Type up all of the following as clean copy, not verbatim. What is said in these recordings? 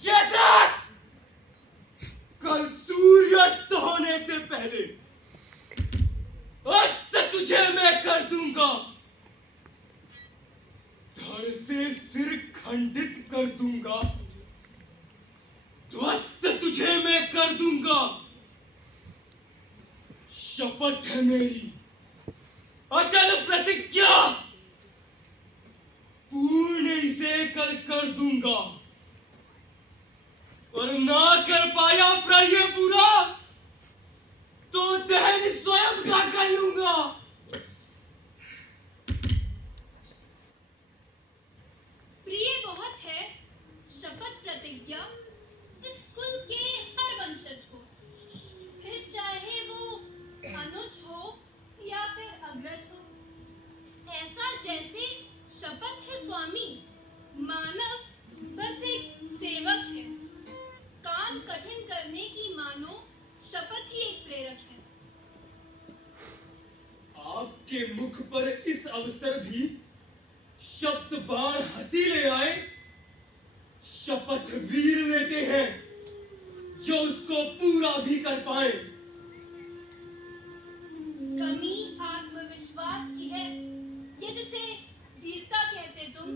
जयद्रथ, कल सूर्यास्त होने से पहले अस्त तुझे मैं कर दूंगा, धड़ से सिर खंडित कर दूंगा, ध्वस्त तुझे मैं कर दूंगा। शपथ है मेरी, अटल प्रतिज्ञा, पूर्ण इसे कल कर दूंगा, और ना कर पाया प्रिय पूरा तो दहन स्वयं का कर लूंगा। प्रिय बहुत है शपथ प्रतिज्ञा इस कुल के हर वंशज को, फिर चाहे वो अनुज हो या फिर अग्रज हो। ऐसा जैसे शपथ है स्वामी, मानव बस एक सेवक है। काम कठिन करने की मानो शपथ ही एक प्रेरक है। आपके मुख पर इस अवसर भी शब्द बाण हंसी ले आए। शपथ वीर लेते हैं जो उसको पूरा भी कर पाए। कमी आत्मविश्वास की है ये जिसे वीरता कहते तुम।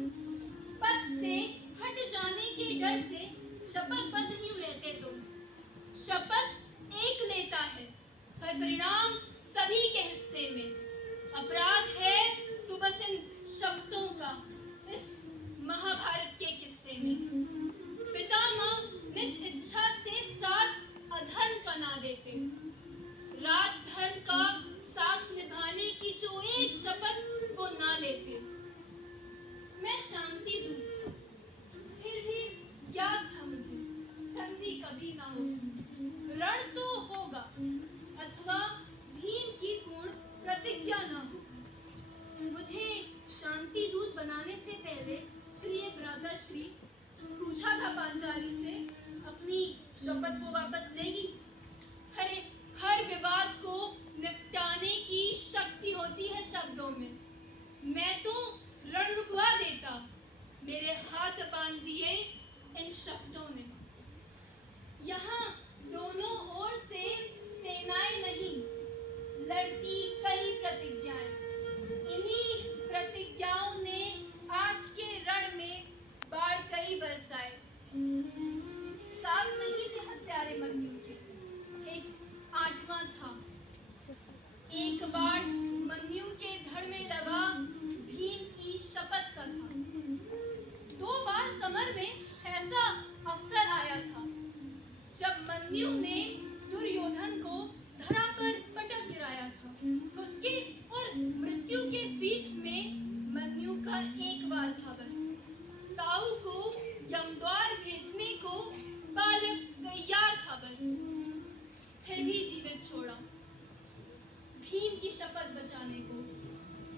पद से हट जाने के डर से शपथबद्ध ही रहते तुम। शपथ एक लेता है पर परिणाम सभी के हिस्से में। अपराध है तो बस इन शब्दों का इस महाभारत के किस्से में। पितामह निज इच्छा से साथ अधर्म का ना देते, राजधर्म का साथ निभाने की जो एक शपथ वो ना लेते। मैं शांति दूत, फिर भी याद था मुझे संधि कभी ना हो। रण तो होगा अथवा भीम की पूर्ण प्रतिज्ञा ना हो। मुझे शांति दूत बनाने से पहले प्रिय भ्राताश्री पूछा था पांचाली से, अपनी शपथ वो वापस लेगी? अरे हर विवाद को निपटाने की शक्ति होती है शब्दों में। मैं तो रण रुकवा देता, मेरे हाथ बांध दिए इन शब्दों ने। यहाँ दोनों ओर से सेनाएं नहीं, लड़ती कई प्रतिज्ञाएं। इन्हीं प्रतिज्ञाओं ने आज के रण में बाढ़ कई बरसाए। साथ नहीं थे हत्यारे मन्यु के, एक आठवां था। एक बार मन्यु के धड़ में लगा भीम की शपथ का था। 2 बार समर में ऐसा अवसर आया था जब मन्यु ने दुर्योधन को धरा पर पटक गिराया था। उसके और मृत्यु के बीच में मन्यु का एक बार था बस। ताऊ को यमद्वार भेजने को बालक तैयार था बस, फिर भी जीवित छोड़ा भीम की शपथ बचाने को।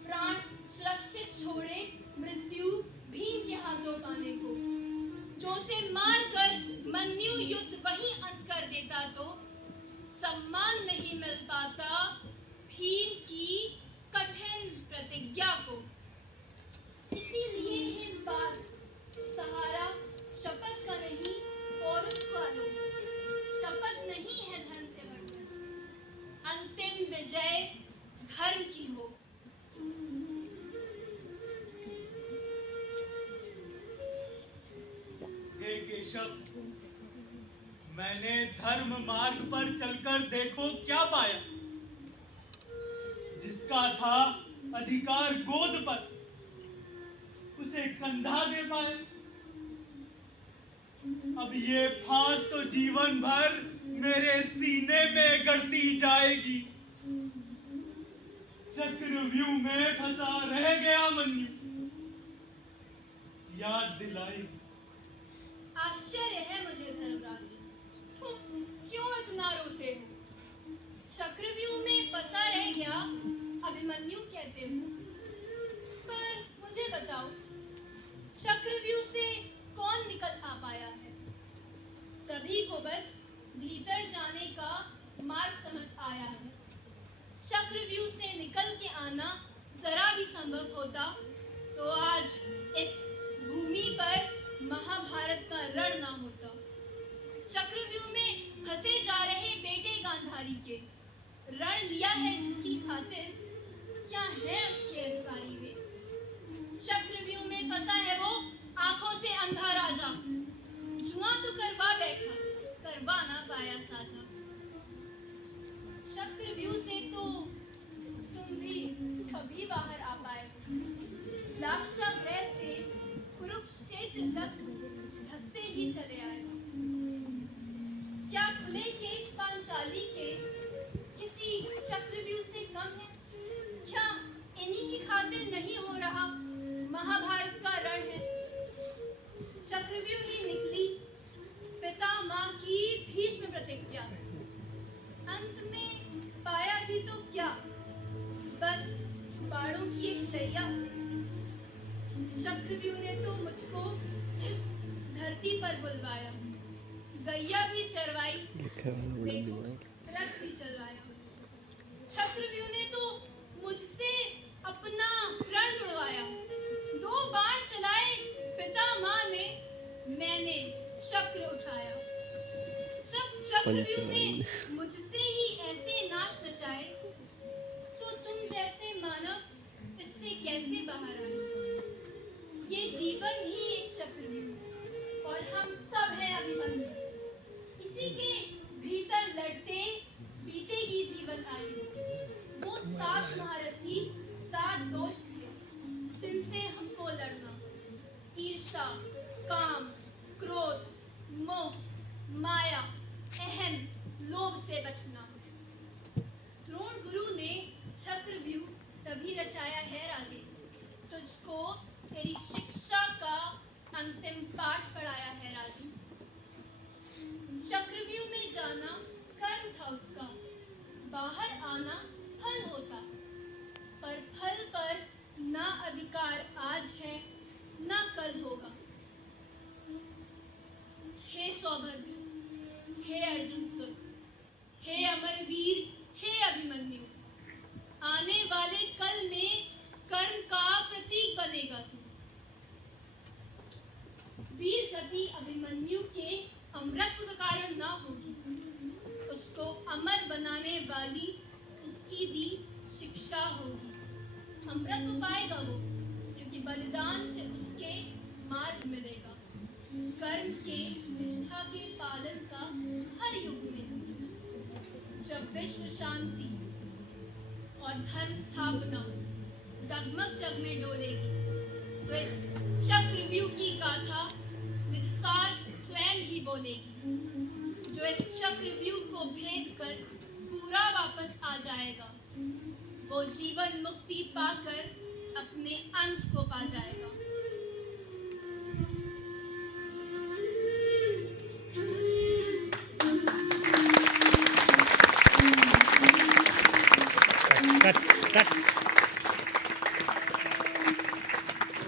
प्राण सुरक्षित छोड़े मृत्यु भीम के हाथों पाने को। जो से मार कर मन्यु युद्ध वहीं अंत कर देता तो सम्मान नहीं मिल पाता भीम की कठिन प्रतिज्ञा को। इसीलिए हिमपात सहारा शपथ का नहीं पौरुष का लो। शपथ नहीं है धर्म से बढ़कर, अंतिम विजय धर्म की हो। हे केशव, मैंने धर्म मार्ग पर चलकर देखो क्या पाया। जिसका था अधिकार गोद पर, उसे कंधा दे पाए। अब ये फांस तो जीवन भर मेरे सीने में गड़ती जाएगी। चक्रव्यूह में फंसा रह गया मन्यु, याद दिलाएगी। आश्चर्य है मुझे धर्मराज, तुम क्यों इतना रोते हो? चक्रव्यूह में फंसा रह गया अभिमन्यु कहते हो, पर मुझे बताओ चक्रव्यूह से कौन निकल आ पाया है? सभी को बस भीतर जाने का मार्ग समझ आया है। चक्रव्यूह से निकल के आना जरा भी संभव होता तो आज इस भूमि पर महाभारत का रण ना होता। अधिकारी के रण लिया है जिसकी खातिर क्या है उसके अधिकारी वे। चक्रव्यूह में फंसा है वो आंखों से अंधा राजा, जुआ तो करवा बैठा करवा ना पाया साजा। चक्रव्यूह से तो तुम भी कभी बाहर आ पाए, लाक्षागृह से कुरुक्षेत्र तक धंसते ही चले आए। क्या खुले केश पांचाली के किसी चक्रव्यूह से कम है? क्या इन्हीं की खातिर नहीं हो रहा महाभारत का रण है? चक्रव्यूह ही निकली पिता माँ की भीष्म प्रतिज्ञा, अंत में पाया भी तो क्या, बस बाणों की एक शैया। चक्रव्यूह ने तो मुझको इस धरती पर बुलवाया, गैया भी चरवाई, देखो रथ भी चलवाया। चक्रव्यूह ने तो मुझसे अपना रण तुड़वाया, 2 बाण चलाए पिता माँ ने, मैंने चक्र उठाया। जब चक्रव्यूह ने मुझसे ही ऐसे नाश नचाए, तो तुम जैसे मानव इससे कैसे बाहर आए? ये जीवन ही एक चक्रव्यूह और हम सब हैं अभिमन्यु, इसी के भीतर लड़ते बीतेगी जीवन आयु। वो 7 महारथी 7 दोस्त थे जिनसे हमको लड़ना, ईर्ष्या, काम, क्रोध, मोह, माया, अहम, लोभ से बचना। द्रोण गुरु ने चक्रव्यूह तभी रचाया है राजे, तुझको तेरी शिक्षा का अंतिम पाठ पढ़ाया है राजू। चक्रव्यूह में जाना कर्म था उसका, बाहर आना फल होता, पर फल पर ना अधिकार आज है ना कल होगा। हे सौभद्र, हे अर्जुन सुत, हे अमरवीर, हे अभिमन्यु, आने वाले कल में कर्म का प्रतीक बनेगा तू। वीर गति अभिमन्यु के अमरत्व का कारण ना होगी, उसको अमर बनाने वाली उसकी दी शिक्षा होगी। अमरत्व पाएगा वो, क्योंकि बलिदान से उसके मार्ग मिलेगा। कर्म के निष्ठा के पालन का हर युग में, जब विश्व शांति और धर्म स्थापना डगमग जग में डोलेगी, तो इस चक्रव्यूह की गाथा निजसार स्वयं ही बोलेगी। जो इस चक्रव्यूह को भेद कर पूरा वापस आ जाएगा, वो जीवन मुक्ति पाकर अपने अंत को पा जाएगा। Cut cut